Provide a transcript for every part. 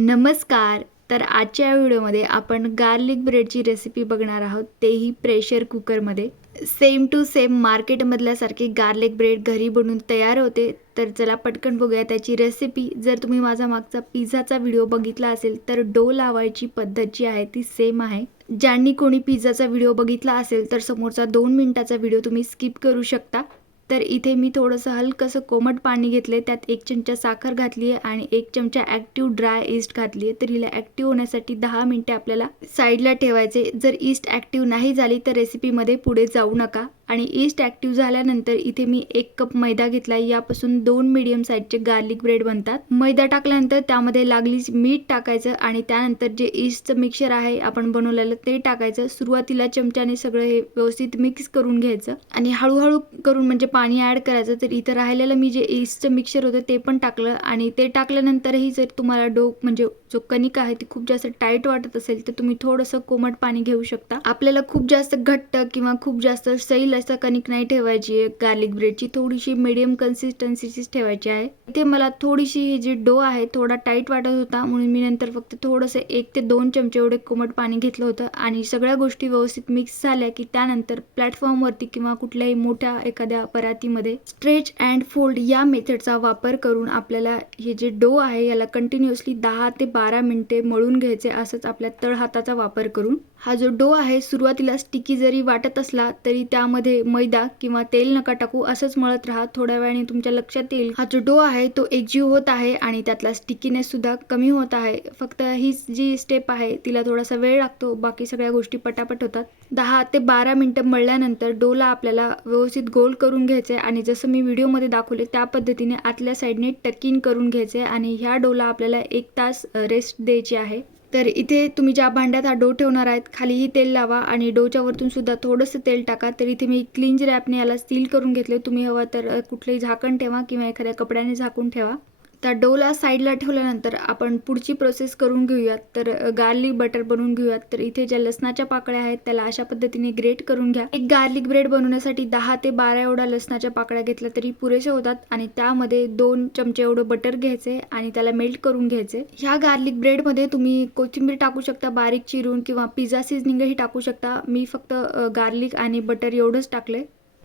नमस्कार. तर आजच्या व्हिडिओमध्ये आपण गार्लिक ब्रेडची रेसिपी बघणार आहोत. तेही प्रेशर कुकरमध्ये सेम टू सेम मार्केटमधल्यासारखे गार्लिक ब्रेड घरी बनवून तयार होते. तर चला पटकन बघूया त्याची रेसिपी जर तुम्ही माझा मागचा पिझ्झाचा व्हिडिओ बघितला असेल तर डो लावायची पद्धत जी आहे ती सेम आहे. ज्यांनी कोणी पिझ्झाचा व्हिडिओ बघितला असेल तर समोरचा दोन मिनिटाचा व्हिडिओ तुम्ही स्किप करू शकता. तर इथे मी थोडंसं हलकंसं कोमट पाणी घेतले त्यात एक चमचा साखर घातली आहे आणि एक चमचा ॲक्टिव्ह ड्राय ईस्ट घातली आहे तर हिला ॲक्टिव्ह होण्यासाठी दहा मिनटे आपल्याला साईडला ठेवायचे जर ईस्ट ॲक्टिव्ह नाही झाली तर रेसिपीमध्ये पुढे जाऊ नका. आणि ईस्ट ॲक्टिव्ह झाल्यानंतर इथे मी एक कप मैदा घेतला यापासून दोन मिडियम साईजचे गार्लिक ब्रेड बनतात. मैदा टाकल्यानंतर त्यामध्ये लागलीच मीठ टाकायचं आणि त्यानंतर जे ईस्टचं मिक्सर आहे आपण बनवलेलं ते टाकायचं. सुरुवातीला चमच्याने सगळं हे व्यवस्थित मिक्स करून घ्यायचं आणि हळूहळू करून म्हणजे पाणी ॲड करायचं. तर इथं राहिलेलं मी जे ईस्टचं मिक्सर होतं ते पण टाकलं आणि ते टाकल्यानंतरही जर तुम्हाला डो म्हणजे जो कणिक आहे ती खूप जास्त टाईट वाटत असेल तर तुम्ही थोडंसं कोमट पाणी घेऊ शकता. आपल्याला खूप जास्त घट्ट किंवा खूप जास्त सैल असं कणिक नाही ठेवायची आहे गार्लिक ब्रेडची थोडीशी मिडियम कन्सिस्टन्सीचीच ठेवायची आहे. इथे मला थोडीशी ही जी डो आहे थोडा टाईट वाटत होता म्हणून मी नंतर फक्त थोडंसं एक ते दोन चमचे एवढे कोमट पाणी घेतलं होतं. आणि सगळ्या गोष्टी व्यवस्थित मिक्स झाल्या की त्यानंतर प्लॅटफॉर्मवरती किंवा कुठल्याही मोठ्या एखाद्या परातीमध्ये स्ट्रेच अँड फोल्ड या मेथडचा वापर करून आपल्याला हे जे डो आहे याला कंटिन्युअसली दहा ते बारा मिनटे मळून घ्यायचे असंच आपल्या तळहाताचा वापर करून. हा जो डो आहे सुरुवातीला स्टिकी जरी वाटत असला तरी त्यामध्ये मैदा किंवा तेल नका टाकू असंच मळत राहा. थोड्या वेळाने तुमच्या लक्षात येईल. हा जो डो आहे तो एकजीव होत आहे आणि त्यातला स्टिकीनेस सुद्धा कमी होत आहे. फक्त ही जी स्टेप आहे तिला थोडासा वेळ लागतो. बाकी सगळ्या गोष्टी पटापट होतात. दहा ते बारा मिनटं मळल्यानंतर डोला आपल्याला व्यवस्थित गोल करून घ्यायचे आणि जसं मी व्हिडिओमध्ये दाखवले त्या पद्धतीने आतल्या साईडने टकिन करून घ्यायचे आणि ह्या डोला आपल्याला एक तास रेस्ट द्यायची आहे. तर इथे तुम्ही ज्या भांड्यात हा डो ठेवणार आहेत खालीही तेल लावा आणि डोच्या वरतून सुद्धा थोडंसं तेल टाका. तर इथे मी क्लिंज रॅपने याला सील करून घेतले तुम्ही हवं तर कुठलंही झाकण ठेवा किंवा एखाद्या कपड्याने झाकून ठेवा. त्या डोला साईडला ठेवल्यानंतर आपण पुढची प्रोसेस करून घेऊयात. तर गार्लिक बटर बनवून घेऊयात. तर इथे ज्या लसणाच्या पाकळ्या आहेत त्याला अशा पद्धतीने ग्रेट करून घ्या. एक गार्लिक ब्रेड बनवण्यासाठी दहा ते बारा एवढ्या लसणाच्या पाकळ्या घेतल्या तरी पुरेसे होतात आणि त्यामध्ये दोन चमचे एवढं बटर घ्यायचे आणि त्याला मेल्ट करून घ्यायचे. ह्या गार्लिक ब्रेडमध्ये तुम्ही कोथिंबीर टाकू शकता बारीक चिरून किंवा पिझ्झा सिझनिंगही टाकू शकता. मी फक्त गार्लिक आणि बटर एवढंच टाकले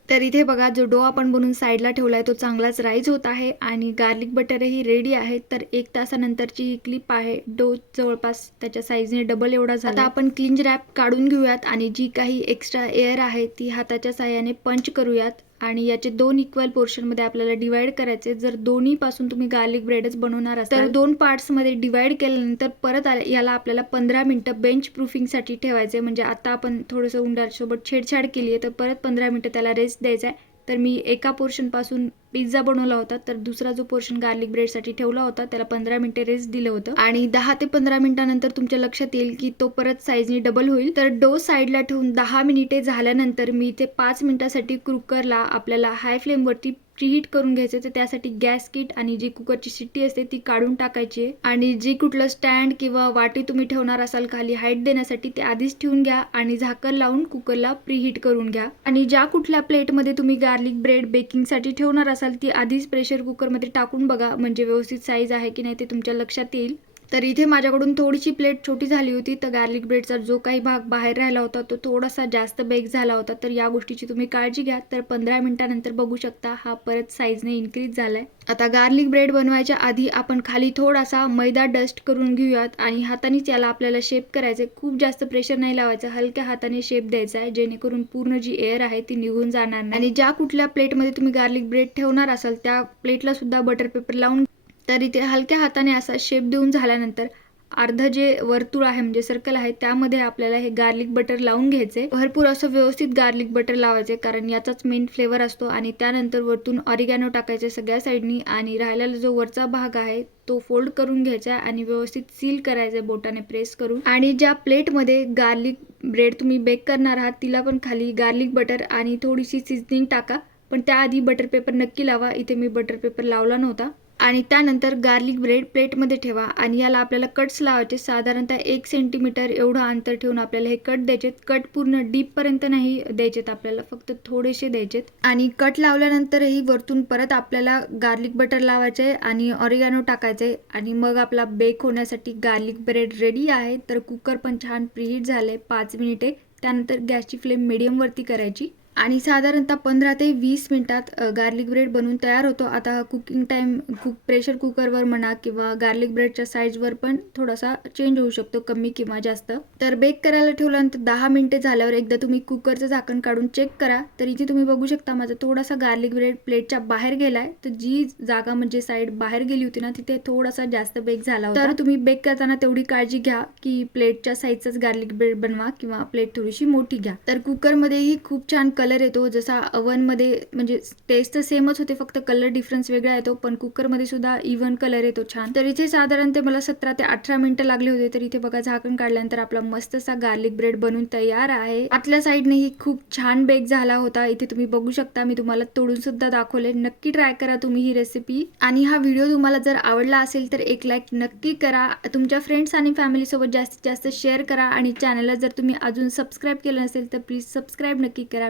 तर इथे बघा जो डो आपण बनवून साईडला ठेवला आहे तो चांगलाच राईज होत आहे आणि गार्लिक बटरही रेडी आहे. तर एक तासानंतरची ही क्लिप आहे. डो जवळपास त्याच्या साईजने डबल एवढा झाला. आता आपण क्लिंज रॅप काढून घेऊयात आणि जी काही एक्स्ट्रा एअर आहे ती हाताच्या साह्याने पंच करूयात. आणि याचे दोन इक्वल पोर्शनमध्ये आपल्याला डिवाइड करायचे. जर दोन्ही पासून तुम्ही गार्लिक ब्रेडच बनवणार असाल तर दोन पार्ट्समध्ये डिवाइड केल्यानंतर परत याला आपल्याला पंधरा मिनटं बेंच प्रूफिंगसाठी ठेवायचे म्हणजे आता आपण थोडंसं उंडासोबत छेडछाड केली आहे तर परत पंधरा मिनटं त्याला रेस्ट द्यायचा आहे तर मी एका पोर्शनपासून पिझ्झा बनवला होता तर दुसरा जो पोर्शन गार्लिक ब्रेडसाठी ठेवला होता त्याला पंधरा मिनिटे रेस्ट दिलं होतं. आणि दहा ते पंधरा मिनिटानंतर तुमच्या लक्षात येईल की तो परत साईजने डबल होईल. तर डो साईडला ठेवून दहा मिनिटे झाल्यानंतर मी इथे पाच मिनिटासाठी कुकरला आपल्याला हाय फ्लेमवरती प्रीहीट करून घ्यायचं तर त्यासाठी गॅस किट आणि जी कुकरची शिट्टी असते ती काढून टाकायची. आणि जी कुठलं स्टँड किंवा वाटी तुम्ही ठेवणार असाल खाली हाईट देण्यासाठी ते आधीच ठेवून घ्या आणि झाकण लावून कुकरला प्रीहीट करून घ्या. आणि ज्या कुठल्या प्लेटमध्ये तुम्ही गार्लिक ब्रेड बेकिंगसाठी ठेवणार असाल ती आधीच प्रेशर कुकरमध्ये टाकून बघा म्हणजे व्यवस्थित साईज आहे की नाही ते तुमच्या लक्षात येईल. तर इथे माझ्याकडून थोडीशी प्लेट छोटी झाली होती. तर गार्लिक ब्रेडचा जो काही भाग बाहेर राहिला होता तो थोडासा जास्त बेक झाला होता. तर या गोष्टीची तुम्ही काळजी घ्या. तर पंधरा मिनिटानंतर बघू शकता हा परत साईजने इन्क्रीज झालाय. आता गार्लिक ब्रेड बनवायच्या आधी आपण खाली थोडासा मैदा डस्ट करून घेऊयात आणि हातानेच याला आपल्याला शेप करायचं खूप जास्त प्रेशर नाही लावायचं. हलक्या हाताने शेप द्यायचा आहे जेणेकरून पूर्ण जी एअर आहे ती निघून जाणार नाही. आणि ज्या कुठल्या प्लेटमध्ये तुम्ही गार्लिक ब्रेड ठेवणार असाल त्या प्लेटला सुद्धा बटर पेपर लावून तर इथे हलक्या हाताने असा शेप देऊन झाल्यानंतर अर्धं जे वर्तुळ आहे म्हणजे सर्कल आहे त्यामध्ये आपल्याला हे गार्लिक बटर लावून घ्यायचे. भरपूर असं व्यवस्थित गार्लिक बटर लावायचे कारण याचाच मेन फ्लेवर असतो आणि त्यानंतर वरतून ऑरिगॅनो टाकायचे सगळ्या साईडनी आणि राहिलेला जो वरचा भाग आहे तो फोल्ड करून घ्यायचा आणि व्यवस्थित सील करायचा बोटाने प्रेस करून. आणि ज्या प्लेटमध्ये गार्लिक ब्रेड तुम्ही बेक करणार आहात तिला पण खाली गार्लिक बटर आणि थोडीशी सिझनिंग टाका. पण त्याआधी बटर पेपर नक्की लावा. इथे मी बटर पेपर लावला नव्हता. आणि त्यानंतर गार्लिक ब्रेड प्लेटमध्ये ठेवा. आणि याला आपल्याला कट्स लावायचे. साधारणतः एक सेंटीमीटर एवढं अंतर ठेवून आपल्याला हे कट द्यायचेत. कट पूर्ण डीपपर्यंत नाही द्यायचेत आपल्याला. फक्त थोडेसे द्यायचेत. आणि कट लावल्यानंतरही वरतून परत आपल्याला गार्लिक बटर लावायचे आणि ऑरिगॅनो टाकायचे. आणि मग आपला बेक होण्यासाठी गार्लिक ब्रेड रेडी आहे. तर कुकर पण छान प्रीहीट झाले. पाच मिनिटे त्यानंतर गॅसची फ्लेम मिडियमवरती करायची. आणि साधारणतः पंधरा ते वीस मिनिटात गार्लिक ब्रेड बनवून तयार होतो. आता हा कुकिंग टाईम कुक प्रेशर कुकरवर म्हणा किंवा गार्लिक ब्रेडच्या साईजवर पण थोडासा चेंज होऊ शकतो कमी किंवा जास्त. तर बेक करायला ठेवल्यानंतर दहा मिनिटे झाल्यावर एकदा तुम्ही कुकरचं झाकण काढून चेक करा. तर इथे तुम्ही बघू शकता माझा थोडासा गार्लिक ब्रेड प्लेटच्या बाहेर गेलाय. तर जी जागा म्हणजे साईड बाहेर गेली होती ना तिथे थोडासा जास्त बेक झाला होता. तर तुम्ही बेक करताना तेवढी काळजी घ्या की प्लेटच्या साईजचाच गार्लिक ब्रेड बनवा किंवा प्लेट थोडीशी मोठी घ्या. तर कुकरमध्येही खूप छान कलर येतो जसा अवनमध्ये म्हणजे टेस्ट तर सेमच होते फक्त कलर डिफरन्स वेगळा येतो पण कुकरमध्ये सुद्धा इव्हन कलर येतो छान. तर इथे साधारण ते मला सतरा ते अठरा मिनिटं लागले होते तर इथे बघा झाकण काढल्यानंतर आपला मस्तसा गार्लिक ब्रेड बनून तयार आहे. आतल्या साईडने ही खूप छान बेक झाला होता इथे तुम्ही बघू शकता मी तुम्हाला तोडून सुद्धा दाखवले. नक्की ट्राय करा तुम्ही ही रेसिपी आणि हा व्हिडिओ तुम्हाला जर आवडला असेल तर एक लाईक नक्की करा. तुमच्या फ्रेंड्स आणि फॅमिली सोबत जास्तीत जास्त शेअर करा. आणि चॅनलला जर तुम्ही अजून सबस्क्राईब केलं नसेल तर प्लीज सबस्क्राईब नक्की करा.